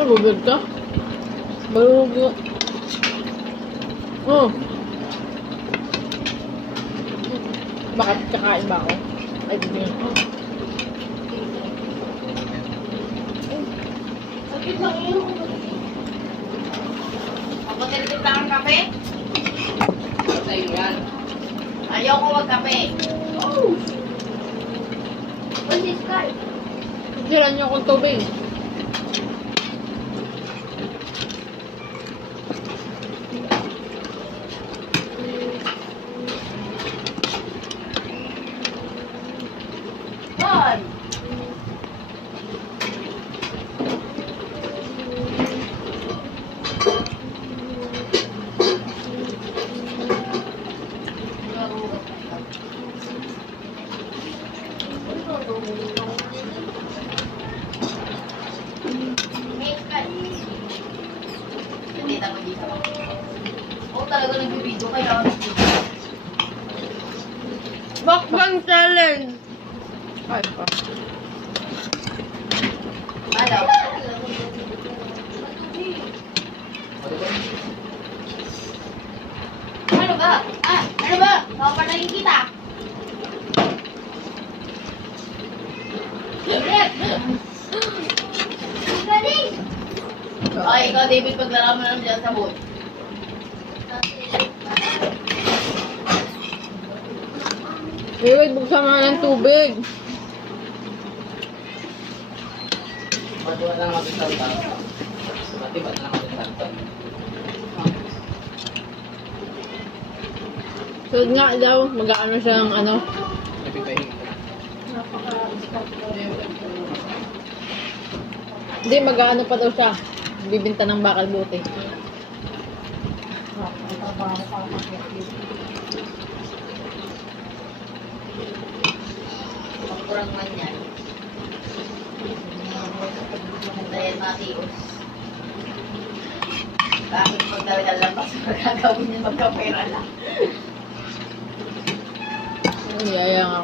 Nagugod ka? Balugo. Oh. Bakit kakain ba ako? Ay, hindi. Sakit lang yun. Kapag-titip lang ang kape? Sa'yo yan. Ayoko magkape. Oh! What is Sky? Siran niyo akong tubig. Bon! Hey, Sky. Hindi tama dito. Oo, talaga nagbibideo kaya ako nagbibideo. Bakbang challenge! Ay, pa. Ano? Ano ba? Ano ba? Papanayin kita. Galing! Okay, ikaw David, paglaro mo lang dyan sa boat. David, buksan mo ng tubig. Matibat na lang ako sa salta. Matibat na lang ako sa salta. So nga daw, mag-ano siyang ano. Napipahin ko. Hindi, mag-ano pa daw siya. Bibinta ng bakal buti. Kurang man yan. Dahil Matios. Bakit magdala lang pa sa magagawin niya magkapera lang? Niyayang ako.